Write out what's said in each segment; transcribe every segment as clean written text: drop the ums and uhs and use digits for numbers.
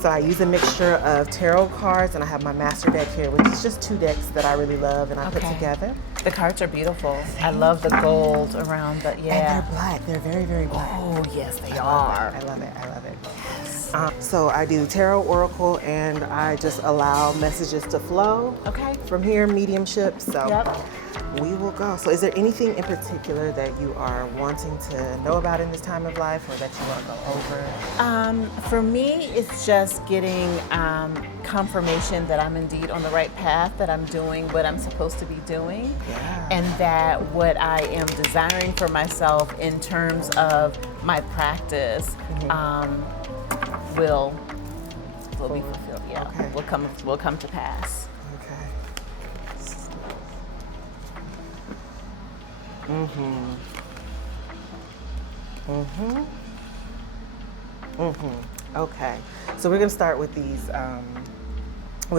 So I use a mixture of tarot cards, and I have my master deck here, which is just 2 decks that I really love and I put together. The cards are beautiful. I love the gold around the, And they're black. They're very, very black. Oh, yes, they are. I love it. I love it. So I do tarot, oracle, and I just allow messages to flow. Okay. From here, mediumship. So Yep. we will go. So is there anything in particular that you are wanting to know about in this time of life, or that you want to go over? For me, it's just getting confirmation that I'm indeed on the right path, that I'm doing what I'm supposed to be doing, and that what I am desiring for myself in terms of my practice will be fulfilled. Yeah, Okay. will come to pass. Okay. Okay. So we're gonna start with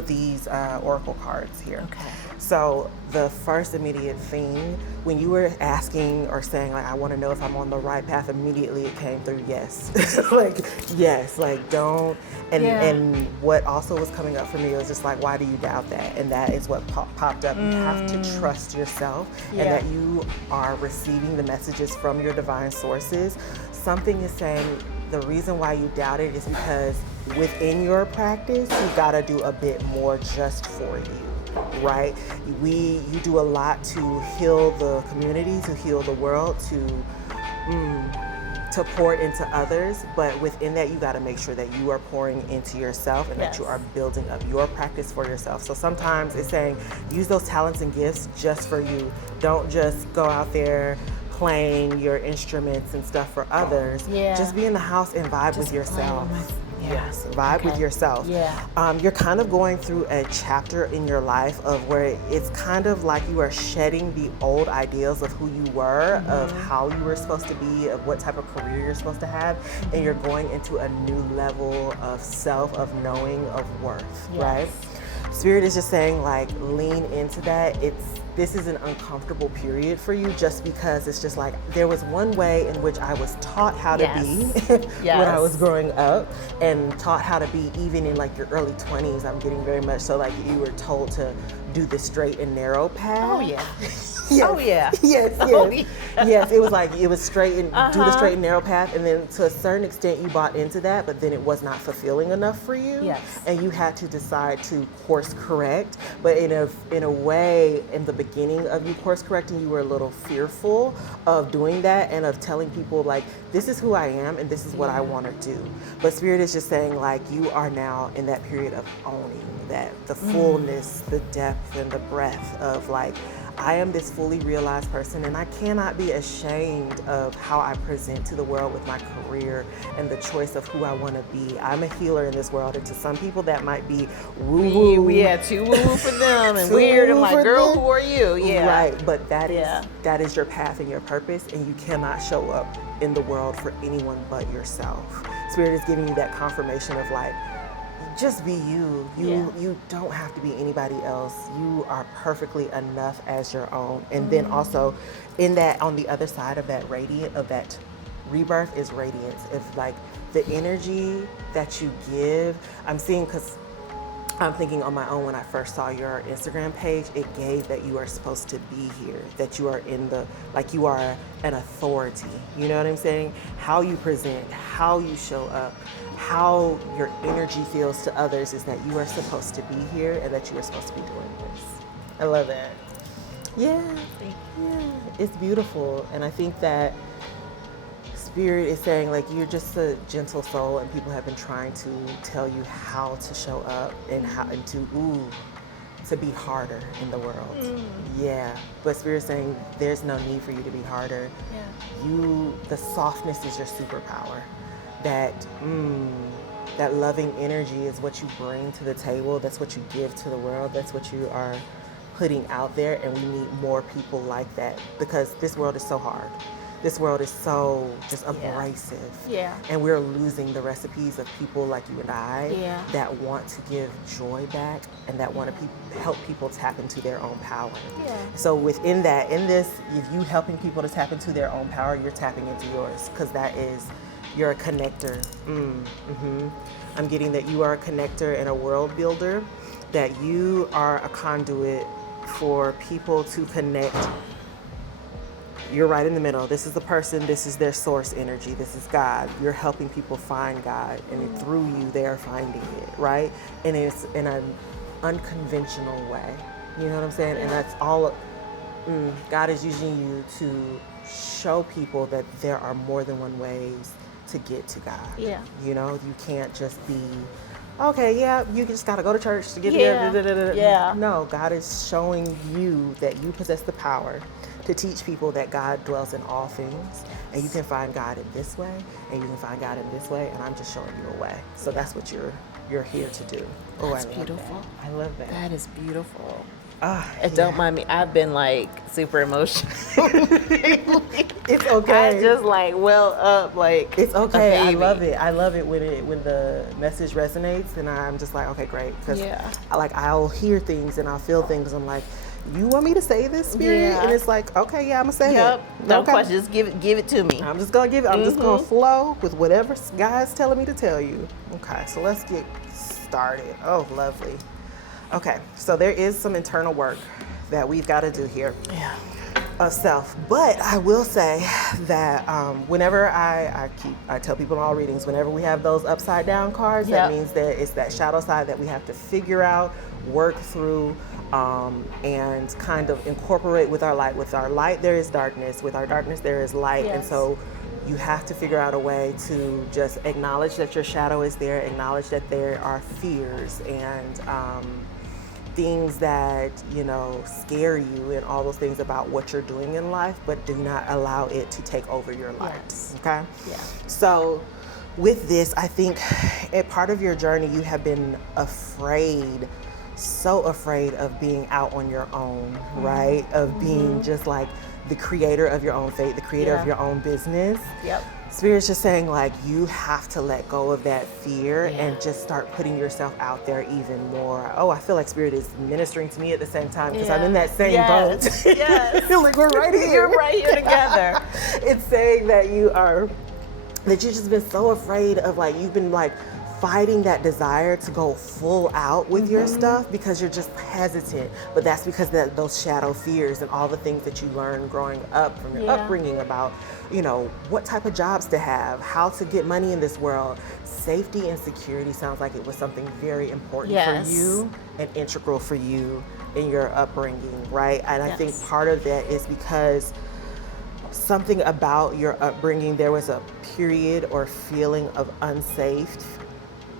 these oracle cards here. Okay. So the first immediate thing, when you were asking or saying like, I want to know if I'm on the right path, immediately it came through yes. Like, yes, like don't. And what also was coming up for me was just like, why do you doubt that? And that is what popped up. You have to trust yourself and that you are receiving the messages from your divine sources. Something is saying the reason why you doubt it is because within your practice, you gotta do a bit more just for you, right? You do a lot to heal the community, to heal the world, to pour into others, but within that, you gotta make sure that you are pouring into yourself and that you are building up your practice for yourself. So sometimes it's saying, use those talents and gifts just for you. Don't just go out there playing your instruments and stuff for others. Just be in the house and vibe with yourself. Yes, vibe with yourself. You're kind of going through a chapter in your life of where it's kind of like you are shedding the old ideals of who you were, of how you were supposed to be, of what type of career you're supposed to have, and you're going into a new level of self, of knowing, of worth, right? Spirit is just saying like, lean into that. This is an uncomfortable period for you just because it's just like, there was one way in which I was taught how to be when I was growing up, and taught how to be even in like your early 20s. I'm getting very much so like you were told to do the straight and narrow path. Oh yeah. Yes. Oh yeah. Yes, yes. Yes, it was like, it was straight and do the straight and narrow path, and then to a certain extent you bought into that, but then it was not fulfilling enough for you. Yes. And you had to decide to course correct, but in a way, in the beginning of you course correcting, you were a little fearful of doing that and of telling people like, this is who I am and this is what I want to do. But Spirit is just saying like, you are now in that period of owning that, the fullness, the depth and the breadth of like, I am this fully realized person, and I cannot be ashamed of how I present to the world with my career and the choice of who I want to be. I'm a healer in this world, and to some people that might be woo-woo. We had too woo-woo for them and weird. I'm like, girl, who are you? Yeah. Right, but that is your path and your purpose, and you cannot show up in the world for anyone but yourself. Spirit is giving you that confirmation of like, just be you. You don't have to be anybody else. You are perfectly enough as your own. And then also in that, on the other side of that radiant, of that rebirth is radiance. It's like the energy that you give. I'm seeing, because I'm thinking on my own, when I first saw your Instagram page, it gave that you are supposed to be here, that you are in the, like you are an authority. You know what I'm saying? How you present, how you show up, how your energy feels to others is that you are supposed to be here and that you are supposed to be doing this. I love that. Yeah, it's beautiful. And I think that Spirit is saying like, you're just a gentle soul, and people have been trying to tell you how to show up and how and to be harder in the world. Yeah, but Spirit is saying there's no need for you to be harder. The softness is your superpower. That loving energy is what you bring to the table. That's what you give to the world. That's what you are putting out there, and we need more people like that, because this world is so hard. This world is so just abrasive. And we're losing the recipes of people like you and I that want to give joy back and that want to help people tap into their own power. So within that, in this, if you helping people to tap into their own power, you're tapping into yours, because that is You're a connector. I'm getting that you are a connector and a world builder, that you are a conduit for people to connect. You're right in the middle. This is the person, this is their source energy, this is God. You're helping people find God, and through you, they are finding it, right? And it's in an unconventional way. You know what I'm saying? And that's all, God is using you to show people that there are more than one ways to get to God. Yeah. You know, you can't just be, okay, yeah, you just got to go to church to get Yeah. there. Yeah. No, God is showing you that you possess the power to teach people that God dwells in all things, and you can find God in this way, and you can find God in this way, and I'm just showing you a way. So that's what you're here to do. Oh, That's I love beautiful. that. I love that. That is beautiful. Yeah. Don't mind me. I've been like super emotional. It's okay. I just like well up like It's okay. a I baby. love it. I love it when the message resonates, and I'm just like, okay, great. Because I'll hear things and I'll feel things. I'm like, you want me to say this, Spirit? Yeah. And it's like, okay, yeah, I'm gonna say Yep. it. No Okay. question. Just give it to me. I'm just gonna give it. I'm just gonna flow with whatever God's telling me to tell you. Okay, so let's get started. Oh, lovely. Okay, so there is some internal work that we've got to do here. Yeah. Of self. But I will say that whenever I tell people in all readings, whenever we have those upside down cards, that means that it's that shadow side that we have to figure out, work through, and kind of incorporate with our light. With our light, there is darkness. With our darkness, there is light. And so you have to figure out a way to just acknowledge that your shadow is there, acknowledge that there are fears and things that, you know, scare you and all those things about what you're doing in life, but do not allow it to take over your life. Okay? Yeah. So with this, I think a part of your journey, you have been afraid, so afraid of being out on your own, right? Of being just like the creator of your own fate, the creator of your own business. Yep. Spirit's just saying, like, you have to let go of that fear and just start putting yourself out there even more. Oh, I feel like Spirit is ministering to me at the same time because I'm in that same boat. Yes. Like, we're right here. You're right here together. It's saying that that you've just been so afraid of, like, you've been like fighting that desire to go full out with your stuff because you're just hesitant. But that's because those shadow fears and all the things that you learned growing up from your upbringing about, you know, what type of jobs to have, how to get money in this world. Safety and security sounds like it was something very important for you and integral for you in your upbringing, right? And I think part of that is because something about your upbringing, there was a period or feeling of unsafe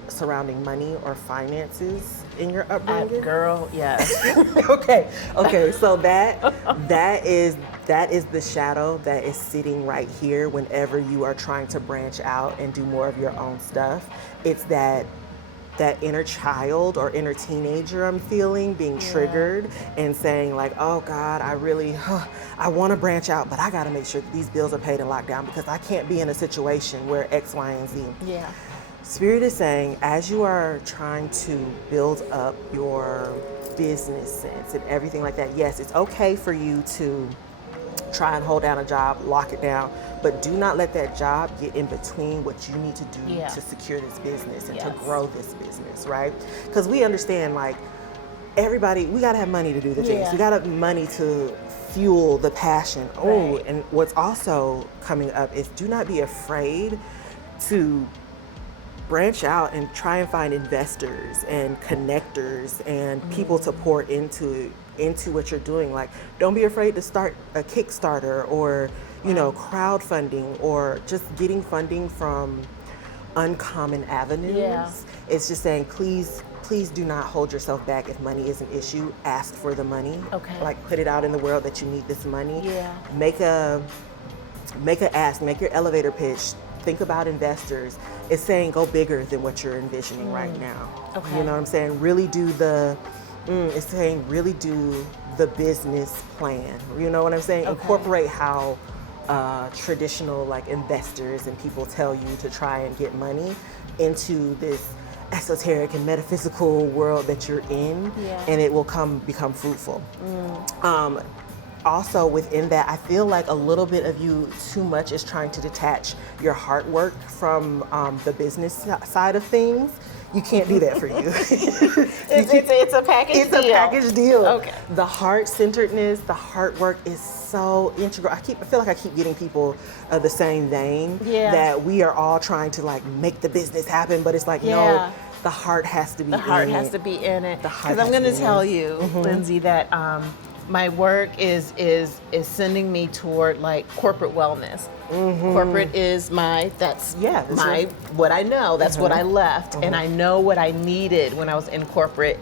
surrounding money or finances in your upbringing. Girl, yes. Okay. So that is the shadow that is sitting right here whenever you are trying to branch out and do more of your own stuff. It's that inner child or inner teenager I'm feeling being triggered and saying like, oh God, I want to branch out, but I got to make sure that these bills are paid and locked down because I can't be in a situation where X, Y, and Z. Yeah. Spirit is saying, as you are trying to build up your business sense and everything like that, yes, it's okay for you to try and hold down a job, lock it down, but do not let that job get in between what you need to do to secure this business and to grow this business, right? Because we understand, like, everybody, we got to have money to do the things. We got to have money to fuel the passion. Oh, and what's also coming up is do not be afraid to branch out and try and find investors and connectors and people to pour into what you're doing. Like, don't be afraid to start a Kickstarter or, you know, crowdfunding or just getting funding from uncommon avenues. It's just saying, please do not hold yourself back. If money is an issue, ask for the money. Like, put it out in the world that you need this money. Make a ask, make your elevator pitch. Think about investors. It's saying go bigger than what you're envisioning right now. You know what I'm saying? Really do it's saying really do the business plan. You know what I'm saying? Incorporate how traditional like investors and people tell you to try and get money into this esoteric and metaphysical world that you're in, and it will become fruitful. also within that, I feel like a little bit of you too much is trying to detach your heart work from the business side of things. You can't do that for you. It's a package deal. It's a package deal. Okay. The heart-centeredness, the heart work is so integral. I feel like I keep getting people of the same vein. Yeah. That we are all trying to like make the business happen, but it's like no, the heart has to be. The heart in has it. to be in it. The heart. Because I'm going to has tell be in it. you, Lindsay, that my work is sending me toward like corporate wellness. Corporate is what I know. That's what I left, and I know what I needed when I was in corporate.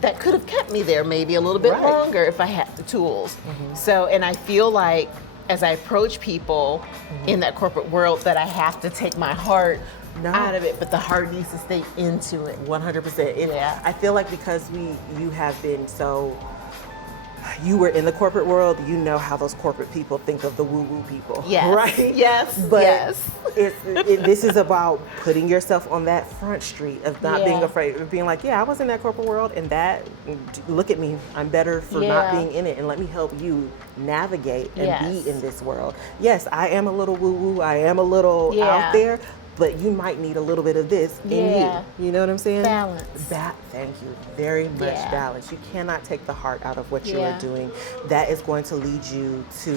That could have kept me there maybe a little bit longer if I had the tools. So, and I feel like as I approach people in that corporate world, that I have to take my heart out of it, but the heart needs to stay into it. 100%. Yeah. I feel like because you have been so. You were in the corporate world, you know how those corporate people think of the woo-woo people, Yes. right? Yes. But yes. This is about putting yourself on that front street of not being afraid, of being like, yeah, I was in that corporate world, and that, look at me, I'm better for not being in it, and let me help you navigate and be in this world. Yes, I am a little woo-woo, I am a little out there, but you might need a little bit of this in you. You know what I'm saying? Balance. Thank you. Very much balance. You cannot take the heart out of what you are doing. That is going to lead you to,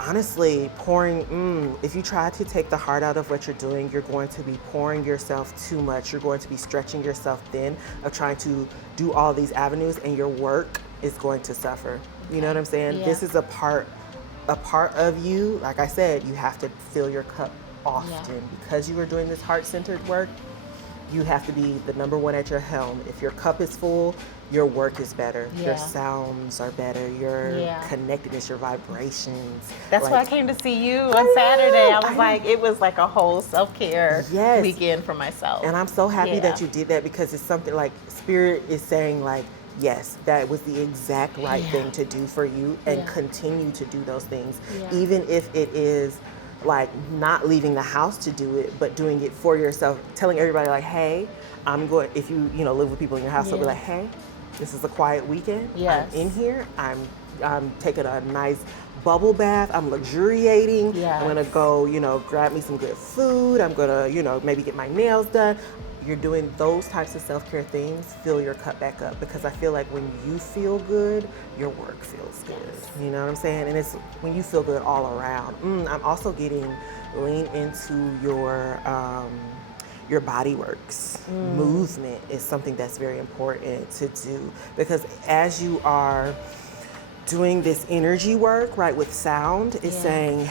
honestly, pouring. If you try to take the heart out of what you're doing, you're going to be pouring yourself too much. You're going to be stretching yourself thin of trying to do all these avenues, and your work is going to suffer. You know what I'm saying? This is a part of you. Like I said, you have to fill your cup often. Because you are doing this heart-centered work, you have to be the number one at your helm. If your cup is full, your work is better. Your sounds are better. Your connectedness, your vibrations. That's why I came to see you on Saturday. It was like a whole self-care weekend for myself. And I'm so happy that you did that, because it's something like Spirit is saying like, yes, that was the exact right thing to do for you, and continue to do those things. Even if it is like not leaving the house to do it, but doing it for yourself, telling everybody like, hey, I'm going, if you live with people in your house, they'll be like, hey, this is a quiet weekend. I'm in here. I'm taking a nice bubble bath. I'm luxuriating. I'm gonna go, grab me some good food. I'm gonna, maybe get my nails done. You're doing those types of self-care things, fill your cup back up, because I feel like when you feel good, your work feels good. You know what I'm saying? And it's when you feel good all around. I'm also getting lean into your body works. Movement is something that's very important to do, because as you are doing this energy work, right, with sound, it's saying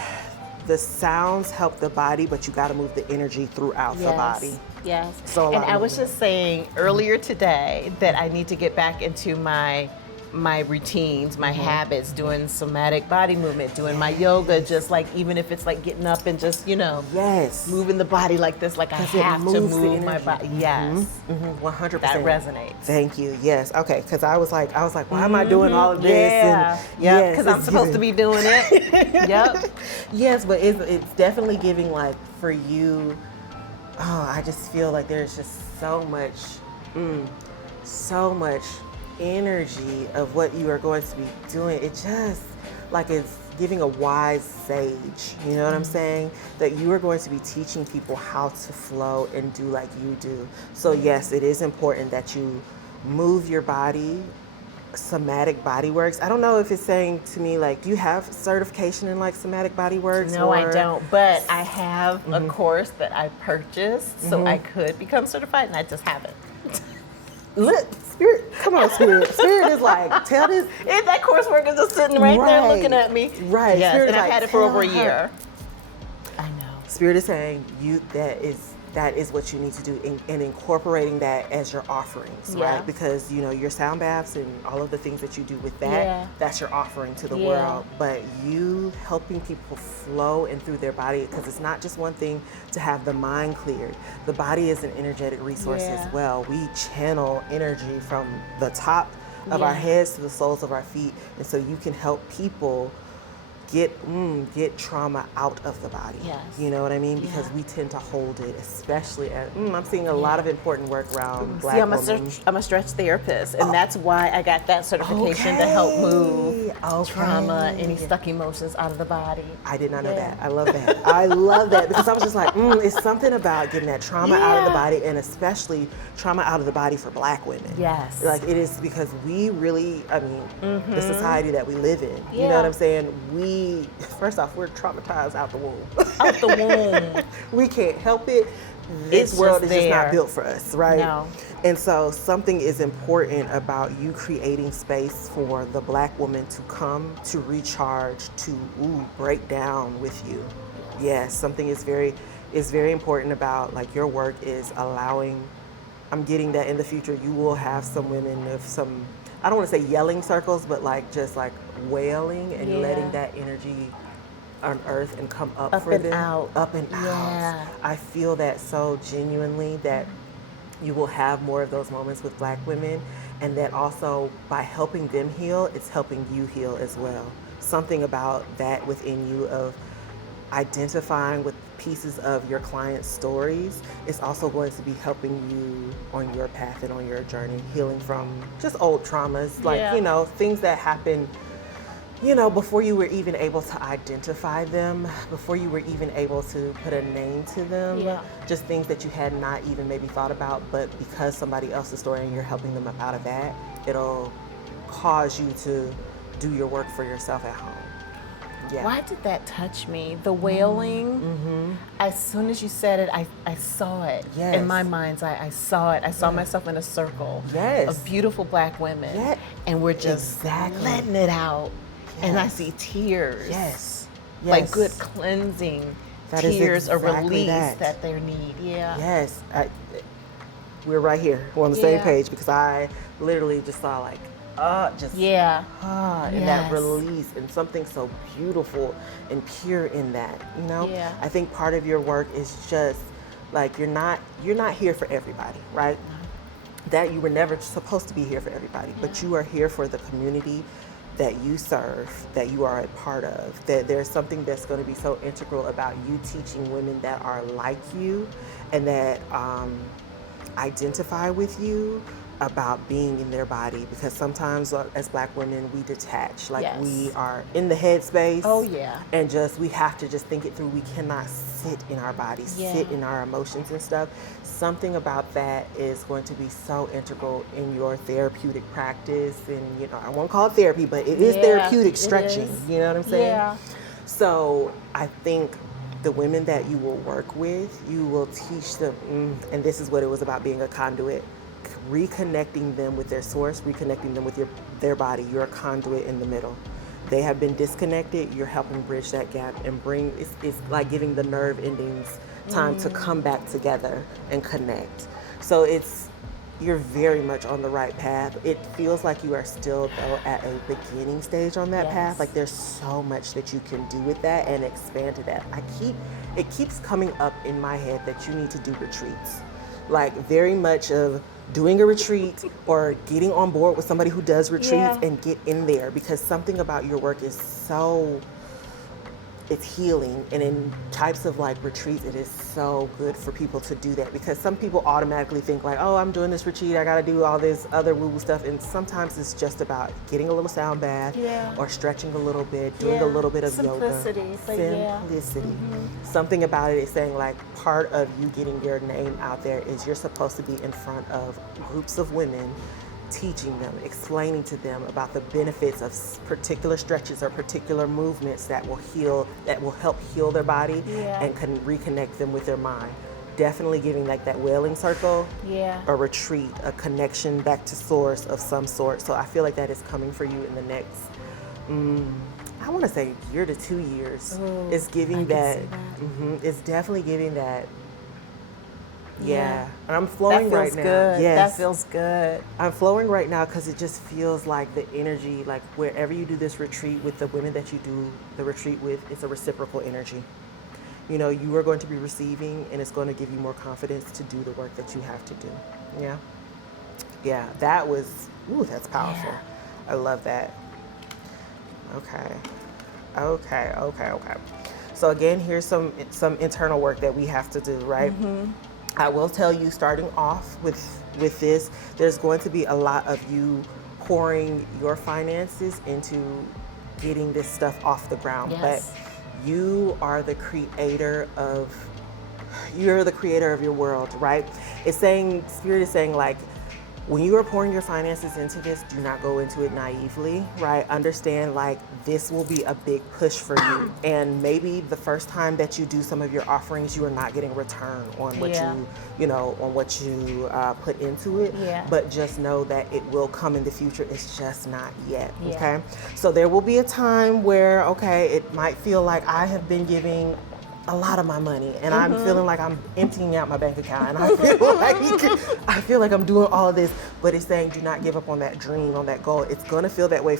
the sounds help the body, but you got to move the energy throughout the body. Yes. So and I was just saying earlier today that I need to get back into my routines, my habits, doing somatic body movement, doing my yoga, just like, even if it's like getting up and just, moving the body like this, like I have to move my body. 100%. That resonates. Thank you. Yes. Okay. Because I was like, why am I doing all of this? Because I'm supposed to be doing it. Yes, but it's definitely giving, like, for you. Oh, I just feel like there's just so much energy of what you are going to be doing. It just like it's giving a wise sage, you know what I'm saying? That you are going to be teaching people how to flow and do like you do. So yes, it is important that you move your body. Somatic body works. I don't know if it's saying to me like, do you have certification in like somatic body works? No, I don't, but I have a course that I purchased so I could become certified, and I just haven't. Look, Spirit, come on, Spirit. Spirit is like, tell this. That coursework is just sitting right there looking at me. Right. Yes, Spirit and I've like, had it for over a year. I know. Spirit is saying that is what you need to do, and incorporating that as your offerings, right? Because your sound baths and all of the things that you do with that, that's your offering to the world. But you helping people flow and through their body, because it's not just one thing to have the mind cleared. The body is an energetic resource as well. We channel energy from the top of our heads to the soles of our feet, and so you can help people get trauma out of the body. Yes. You know what I mean? Because Yeah. we tend to hold it, especially at, I'm seeing a lot of important work around Black See, women. I'm a stretch therapist, and that's why I got that certification to help move trauma, any stuck emotions out of the body. I did not know that. I love that. I love that because I was just like, it's something about getting that trauma out of the body, and especially trauma out of the body for Black women. Yes. Like it is because we really, the society that we live in, you know Yeah. what I'm saying? First off, we're traumatized out the womb. Out the womb. We can't help it. This It's world just is just not there. built for us, right? No. And so something is important about you creating space for the Black woman to come, to recharge, to break down with you. Yes, something is very important about like your work is allowing, I'm getting that in the future you will have some women of some, I don't want to say yelling circles, but like just like wailing and letting that energy unearth and come up for and them. out. Up and Yeah. out. I feel that so genuinely that you will have more of those moments with Black women, and that also by helping them heal, it's helping you heal as well. Something about that within you of identifying with pieces of your clients' stories is also going to be helping you on your path and on your journey, healing from just old traumas, like, you know, things that happen, you know, before you were even able to identify them, before you were even able to put a name to them, just things that you had not even maybe thought about, but because somebody else's story and you're helping them up out of that, it'll cause you to do your work for yourself at home. Yeah. Why did that touch me? The wailing, as soon as you said it, I saw it. Yes. In my mind's eye, I saw it. I saw myself in a circle Yes. of beautiful Black women. Yeah. And we're just letting it out. And I see tears. Yes. Like good cleansing That is tears, a exactly release that. that they need. Yeah. Yes. We're right here. We're on the same Yeah. page because I literally just saw like, and that Yes. release and something so beautiful and pure in that, you know? Yeah. I think part of your work is just like you're not here for everybody, right? That you were never supposed to be here for everybody, but you are here for the community that you serve, that you are a part of, that there's something that's going to be so integral about you teaching women that are like you and that identify with you about being in their body, because sometimes as Black women we detach, like we are in the headspace. Oh yeah. And we have to just think it through. We cannot sit in our bodies, sit in our emotions and stuff. Something about that is going to be so integral in your therapeutic practice, and you know, I won't call it therapy, but it is therapeutic stretching. You know what I'm saying? Yeah. So I think the women that you will work with, you will teach them, and this is what it was about being a conduit, reconnecting them with their source, reconnecting them with their body. You're a conduit in the middle. They have been disconnected, you're helping bridge that gap and it's like giving the nerve endings time to come back together and connect. So you're very much on the right path. It feels like you are still though at a beginning stage on that path. Like there's so much that you can do with that and expand to that. It keeps coming up in my head that you need to do retreats. Like very much of doing a retreat or getting on board with somebody who does retreats and get in there, because something about your work is it's healing, and in types of like retreats it is so good for people to do that, because some people automatically think like, oh, I'm doing this retreat, I gotta do all this other woo-woo stuff, and sometimes it's just about getting a little sound bath or stretching a little bit, doing a little bit of Simplicity, yoga. Simplicity. Something about it is saying like part of you getting your name out there is you're supposed to be in front of groups of women, teaching them, explaining to them about the benefits of particular stretches or particular movements that will help heal their body and can reconnect them with their mind. Definitely giving like that wailing circle, a retreat, a connection back to source of some sort. So I feel like that is coming for you in the next, I want to say year to 2 years. Ooh, it's giving I that, can see it's definitely giving that. Yeah, and I'm That flowing feels right now. good. Yes, That feels good. I'm flowing right now because it just feels like the energy, like wherever you do this retreat with the women that you do the retreat with, it's a reciprocal energy. You know, you are going to be receiving, and it's going to give you more confidence to do the work that you have to do. Yeah. Yeah, that's powerful. Yeah. I love that. Okay. Okay, okay, okay. So again, here's some internal work that we have to do, right? I will tell you, starting off with this, there's going to be a lot of you pouring your finances into getting this stuff off the ground. Yes. But you are the creator of your world, right? It's saying, Spirit is saying, like, when you are pouring your finances into this, do not go into it naively, right? Understand, like, this will be a big push for you. And maybe the first time that you do some of your offerings, you are not getting return on what on what you put into it. Yeah. But just know that it will come in the future. It's just not yet, Yeah. okay? So there will be a time where, okay, it might feel like I have been giving a lot of my money and I'm feeling like I'm emptying out my bank account and I feel like I'm doing all of this, but it's saying do not give up on that dream, on that goal. It's gonna feel that way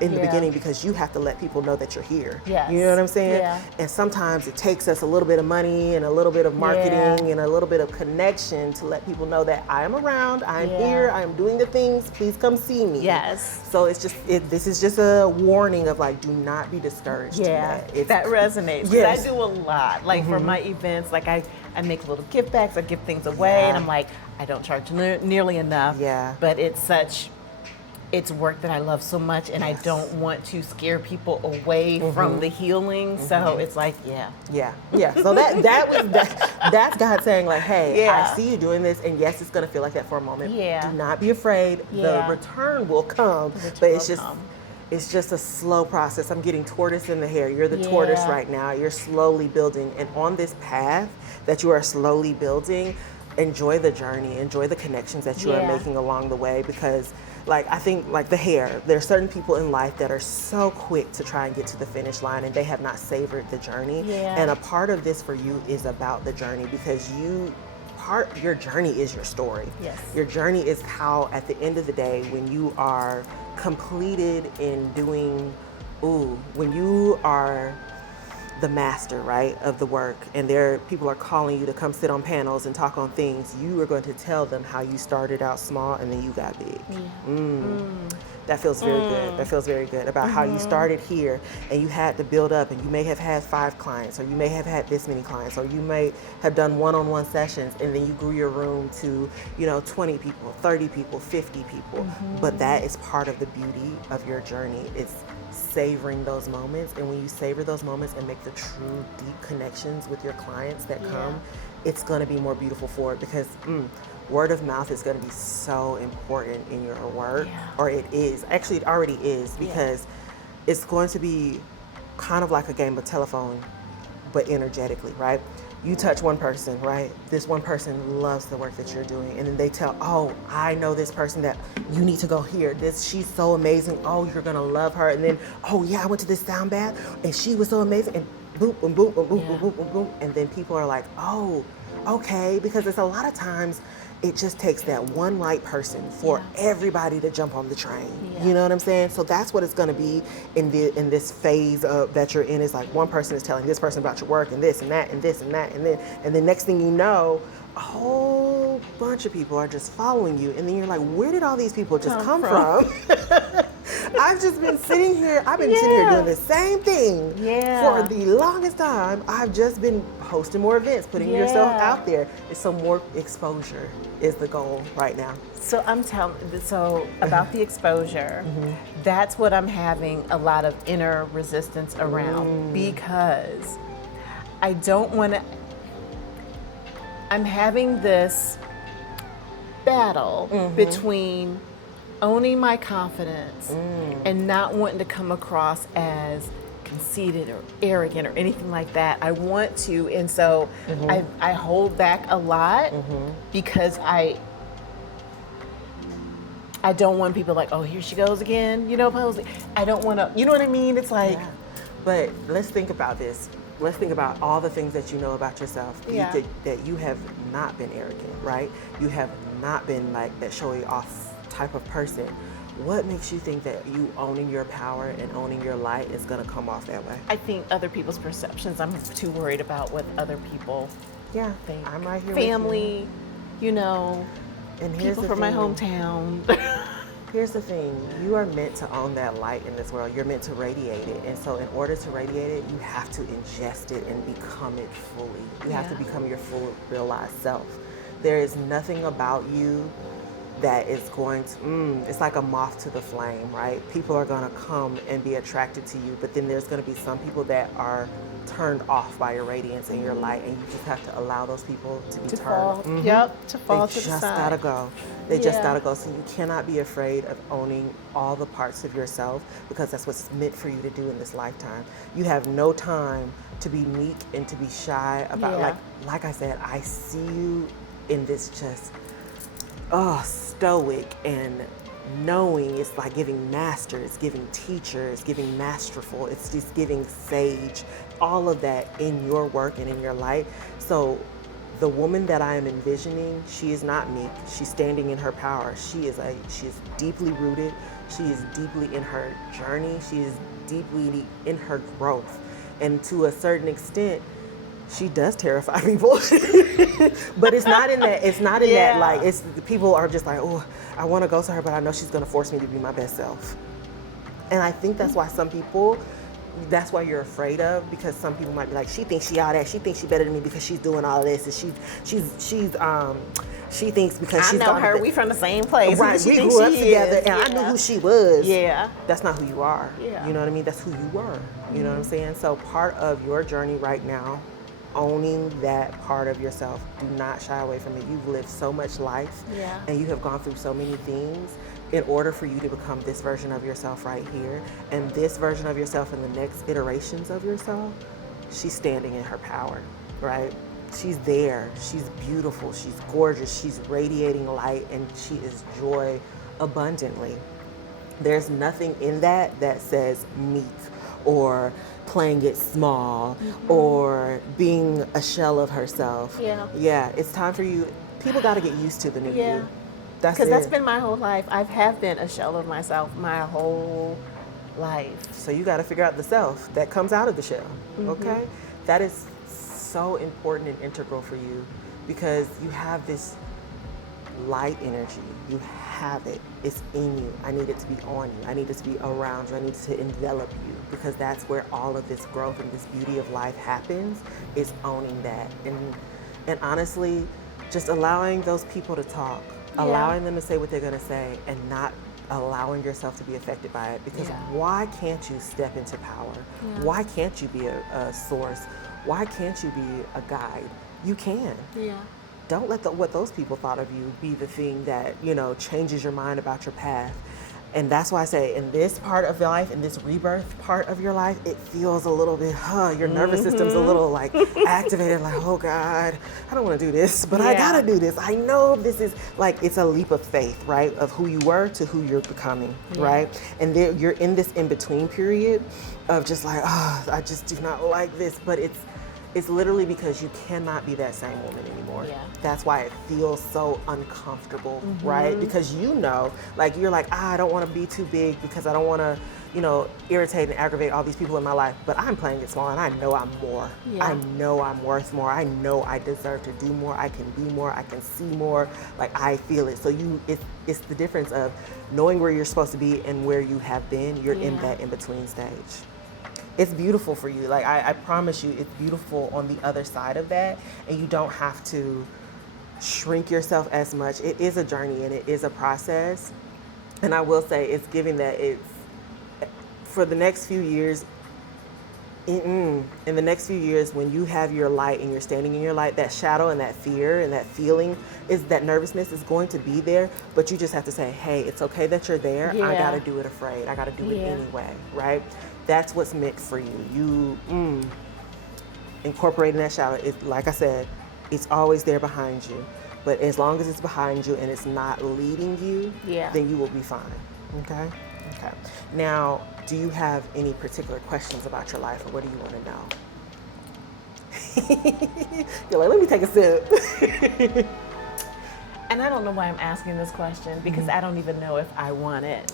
in the beginning because you have to let people know that you're here. Yes. You know what I'm saying? Yeah. And sometimes it takes us a little bit of money and a little bit of marketing and a little bit of connection to let people know that I am around, I am here, I am doing the things, please come see me. Yes. So it's just, this is just a warning of, like, do not be discouraged. Yeah, that resonates. Yes. I do a lot. Like for my events, like I make little gift bags, I give things away, and I'm like, I don't charge nearly enough. Yeah. But it's work that I love so much, and I don't want to scare people away from the healing. So it's like, Yeah. So that's God saying, like, hey, I see you doing this, and yes, it's gonna feel like that for a moment. Yeah. Do not be afraid. The return will come, but it's just a slow process. I'm getting tortoise in the hair. You're the tortoise right now. You're slowly building, and on this path that you are slowly building, enjoy the journey, enjoy the connections that you are making along the way, because like, I think, like the hair, there are certain people in life that are so quick to try and get to the finish line and they have not savored the journey. And a part of this for you is about the journey, because your journey is your story. Yes. Your journey is how, at the end of the day, when you are completed in doing, when you are the master, right, of the work, and people are calling you to come sit on panels and talk on things, you are going to tell them how you started out small and then you got big. That feels very good. That feels very good about how you started here and you had to build up, and you may have had 5 clients, or you may have had this many clients, or you may have done one-on-one sessions, and then you grew your room to 20 people, 30 people, 50 people. But that is part of the beauty of your journey. It's savoring those moments, and when you savor those moments and make the true deep connections with your clients that come, it's going to be more beautiful for it, because word of mouth is going to be so important in your work, or it is. Actually, it already is, because it's going to be kind of like a game of telephone, but energetically, right? You touch one person, right? This one person loves the work that you're doing, and then they tell, oh, I know this person that you need to go here. She's so amazing. Oh, you're gonna love her. And then, oh yeah, I went to this sound bath and she was so amazing. And boom, boom, boom, boom, boom, boom, boom, boom, boom. And then people are like, oh, okay, because it's a lot of times it just takes that one right person for everybody to jump on the train. You know what I'm saying? So that's what it's going to be in this phase that you're in. Is like one person is telling this person about your work and this and that and this and that, and then next thing you know, a whole bunch of people are just following you, and then you're like, where did all these people just come from? I've just been sitting here. I've been sitting here doing the same thing for the longest time. I've just been hosting more events, putting yourself out there. It's some more exposure is the goal right now. So about the exposure, that's what I'm having a lot of inner resistance around, because I don't want to. I'm having this battle between owning my confidence and not wanting to come across as conceited or arrogant or anything like that. I want to, and so I hold back a lot because I don't want people like, oh, here she goes again, posing. I don't want to, you know what I mean? It's like, but let's think about this. Let's think about all the things that you know about yourself. That you have not been arrogant, right? You have not been like that showy off type of person. What makes you think that you owning your power and owning your light is going to come off that way? I think other people's perceptions. I'm too worried about what other people think. I'm right here Family, with you. And here's people from my hometown. Here's the thing, you are meant to own that light in this world. You're meant to radiate it. And so in order to radiate it, you have to ingest it and become it fully. You have to become your full realized self. There is nothing about you that is going to, it's like a moth to the flame, right? People are gonna come and be attracted to you, but then there's gonna be some people that are turned off by your radiance and your light, and you just have to allow those people to be turned. To fall They to the just side. gotta go. They just gotta go. So you cannot be afraid of owning all the parts of yourself, because that's what's meant for you to do in this lifetime. You have no time to be meek and to be shy about, like I said, I see you in this just, stoic and knowing. It's like giving master, it's giving teacher, it's giving masterful, it's just giving sage, all of that in your work and in your light. So the woman that I am envisioning, she is not meek. She's standing in her power. She is deeply rooted. She is deeply in her journey. She is deeply in her growth. And to a certain extent, she does terrify people. But it's not in that, that, like, it's, people are just like, oh, I want to go to her, but I know she's going to force me to be my best self. And I think that's why some people, that's why you're afraid of, because some people might be like, she thinks she all that, she thinks she better than me because she's doing all of this, and she thinks because she's I know her, we from the same place. Right, we grew up together, and I knew who she was. Yeah. That's not who you are. Yeah. You know what I mean? That's who you were. You know what I'm saying? So part of your journey right now, owning that part of yourself, do not shy away from it. You've lived so much life, and you have gone through so many things in order for you to become this version of yourself right here. And this version of yourself and the next iterations of yourself, she's standing in her power, right? She's there. She's beautiful. She's gorgeous. She's radiating light, and she is joy abundantly. There's nothing in that that says meek or playing it small or being a shell of herself. Yeah, it's time for you. People got to get used to the new you. Because that's been my whole life. I have been a shell of myself my whole life. So you got to figure out the self that comes out of the shell, okay? That is so important and integral for you, because you have this light energy. You have it. It's in you. I need it to be on you. I need it to be around you. I need it to envelop you, because that's where all of this growth and this beauty of life happens, is owning that. And honestly, just allowing those people to talk, allowing them to say what they're going to say, and not allowing yourself to be affected by it. Because why can't you step into power? Why can't you be a source? Why can't you be a guide? You can. Don't let what those people thought of you be the thing that, changes your mind about your path. And that's why I say, in this part of your life, in this rebirth part of your life, it feels a little bit, your nervous system's a little like activated, like, oh God, I don't want to do this, but I gotta do this. I know this is like, it's a leap of faith, right? Of who you were to who you're becoming, right? And you're in this in-between period of just like, I just do not like this, but it's literally because you cannot be that same woman anymore. That's why it feels so uncomfortable, right? Because like, you're like, I don't want to be too big because I don't want to, irritate and aggravate all these people in my life. But I'm playing it small, and I know I'm more. I know I'm worth more. I know I deserve to do more. I can be more. I can see more. Like, I feel it. So it's the difference of knowing where you're supposed to be and where you have been. You're in that in-between stage. It's beautiful for you. Like, I promise you, it's beautiful on the other side of that, and you don't have to shrink yourself as much. It is a journey, and it is a process. And I will say, it's giving that it's, for the next few years, in the next few years, when you have your light and you're standing in your light, that shadow and that fear and that feeling, that nervousness is going to be there, but you just have to say, hey, it's okay that you're there. I gotta do it afraid. I gotta do it anyway, right? That's what's meant for you. You incorporating that shadow, like I said, it's always there behind you. But as long as it's behind you and it's not leading you, then you will be fine. Okay? Okay. Now, do you have any particular questions about your life, or what do you want to know? You're like, let me take a sip. And I don't know why I'm asking this question, because I don't even know if I want it.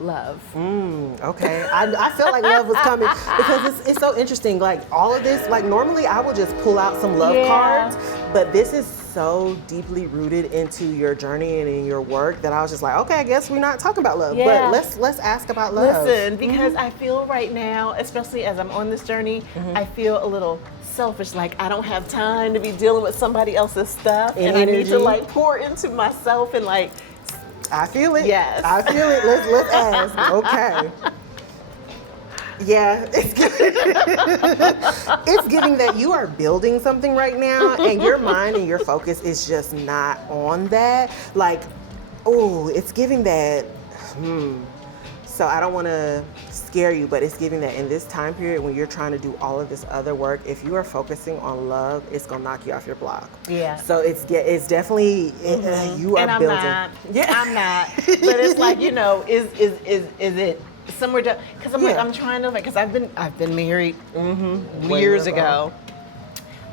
Love. Okay. I felt like love was coming, because it's so interesting. Like, all of this, like, normally I would just pull out some love cards, but this is so deeply rooted into your journey and in your work that I was just like, okay, I guess we're not talking about love, Yeah. but let's ask about love. Listen, because I feel right now, especially as I'm on this journey, I feel a little selfish, like I don't have time to be dealing with somebody else's stuff, and I need to like pour into myself and like. I feel it. Yes. I feel it. Let's ask. Okay. Yeah, it's giving that you are building something right now, and your mind and your focus is just not on that. Like, oh, it's giving that. So I don't want to scare you, but it's giving that in this time period when you're trying to do all of this other work, if you are focusing on love, it's gonna knock you off your block. Yeah. So it's definitely you are and I'm building. Not. Yeah, I'm not. But it's like, you know, is it somewhere down? Because I'm like, I'm trying to, because I've been married years ago.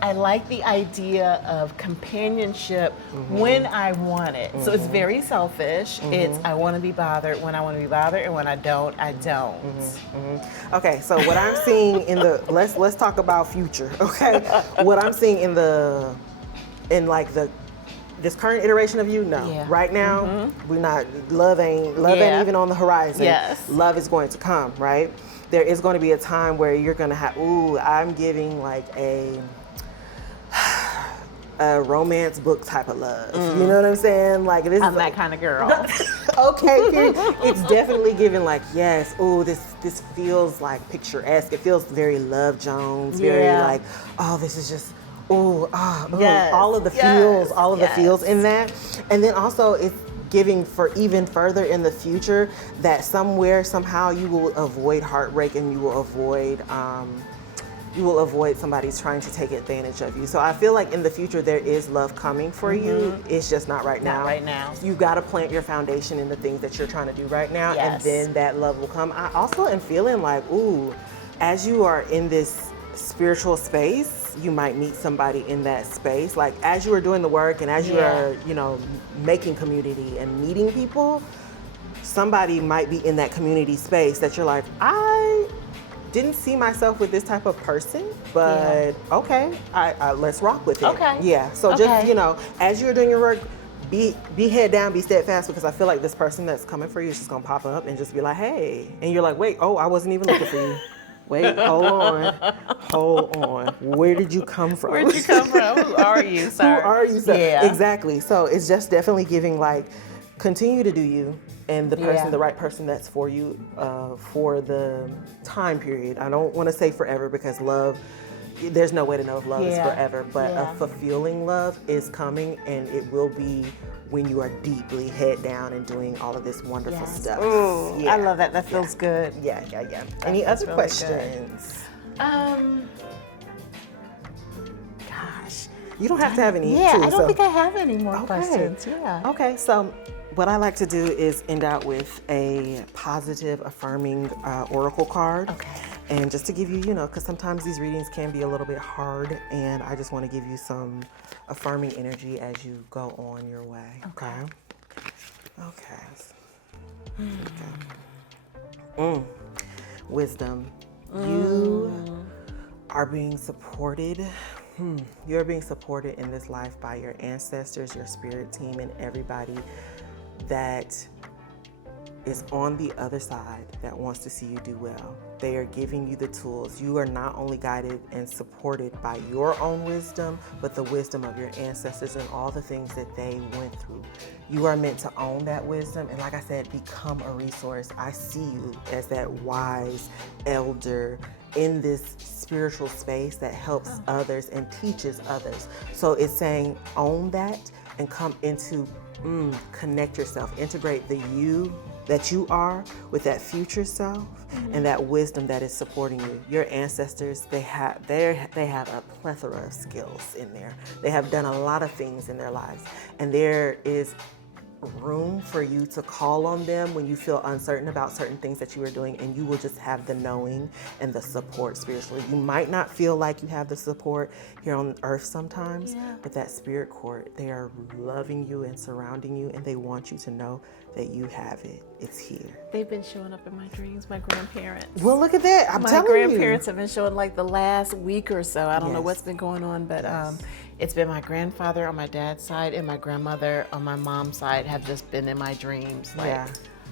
I like the idea of companionship when I want it. So it's very selfish. It's I want to be bothered when I want to be bothered, and when I don't, I don't. Okay, so what I'm seeing in the let's talk about future. Okay, what I'm seeing in this current iteration of you, no. Yeah. Right now, we're not. Love ain't even on the horizon. Yes. Love is going to come. Right. There is going to be a time where you're going to have. Ooh, I'm giving like a romance book type of love. You know what I'm saying? Like this. I'm that kind of girl. Okay, it's definitely giving like, yes, oh, this feels like picturesque. It feels very Love Jones, very like, oh, this is just, Yes, all of the feels in that. And then also it's giving for even further in the future that somewhere, somehow you will avoid heartbreak and you will avoid somebody trying to take advantage of you. So I feel like in the future there is love coming for you. It's just not right now. Not right now. You got to plant your foundation in the things that you're trying to do right now, and then that love will come. I also am feeling like, ooh, as you are in this spiritual space, you might meet somebody in that space. Like as you are doing the work and as you are, making community and meeting people, somebody might be in that community space that you're like, I didn't see myself with this type of person, but okay, I let's rock with it. Okay. Yeah. So just, as you're doing your work, be head down, be steadfast, because I feel like this person that's coming for you is just gonna pop up and just be like, hey, and you're like, wait, oh, I wasn't even looking for you. Wait, hold on. Where did you come from? Where'd you come from? Who are you, sir? Who are you, sir? Yeah. Exactly. So it's just definitely giving like, continue to do you. And the person, the right person that's for you for the time period. I don't want to say forever, because love, there's no way to know if love is forever, but a fulfilling love is coming, and it will be when you are deeply head down and doing all of this wonderful stuff. Ooh, I love that. That feels good. Yeah. Any other really questions? Good. Gosh, you don't have to have any. Yeah, too, I don't think I have any more questions. Yeah. Okay, so what I like to do is end out with a positive, affirming oracle card. Okay. And just to give you, because sometimes these readings can be a little bit hard, and I just want to give you some affirming energy as you go on your way. Okay. Wisdom. You are being supported. You're being supported in this life by your ancestors, your spirit team, and everybody that is on the other side that wants to see you do well. They are giving you the tools. You are not only guided and supported by your own wisdom, but the wisdom of your ancestors and all the things that they went through. You are meant to own that wisdom, and like I said, become a resource. I see you as that wise elder in this spiritual space that helps others and teaches others. So it's saying own that and come into connect yourself, integrate the you that you are with that future self and that wisdom that is supporting you. Your ancestors, they have a plethora of skills in there. They have done a lot of things in their lives, and there is room for you to call on them when you feel uncertain about certain things that you are doing, and you will just have the knowing and the support spiritually. You might not feel like you have the support here on earth sometimes, but that spirit court, they are loving you and surrounding you, and they want you to know that you have it. It's here. They've been showing up in my dreams, my grandparents. Well, look at that. I'm telling you. My grandparents have been showing like the last week or so. I don't know what's been going on, but it's been my grandfather on my dad's side and my grandmother on my mom's side have just been in my dreams. Like, Yeah,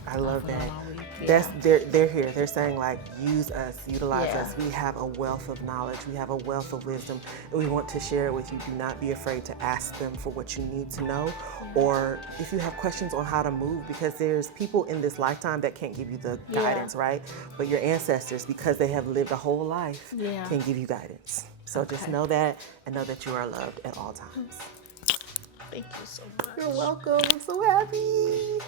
I love often that. all week. That's they're here. They're saying like, use us, utilize Yeah. us. We have a wealth of knowledge. We have a wealth of wisdom, and we want to share it with you. Do not be afraid to ask them for what you need to know, or if you have questions on how to move, because there's people in this lifetime that can't give you the guidance, right? But your ancestors, because they have lived a whole life, can give you guidance. So just know that, and know that you are loved at all times. Thank you so much. You're welcome. I'm so happy.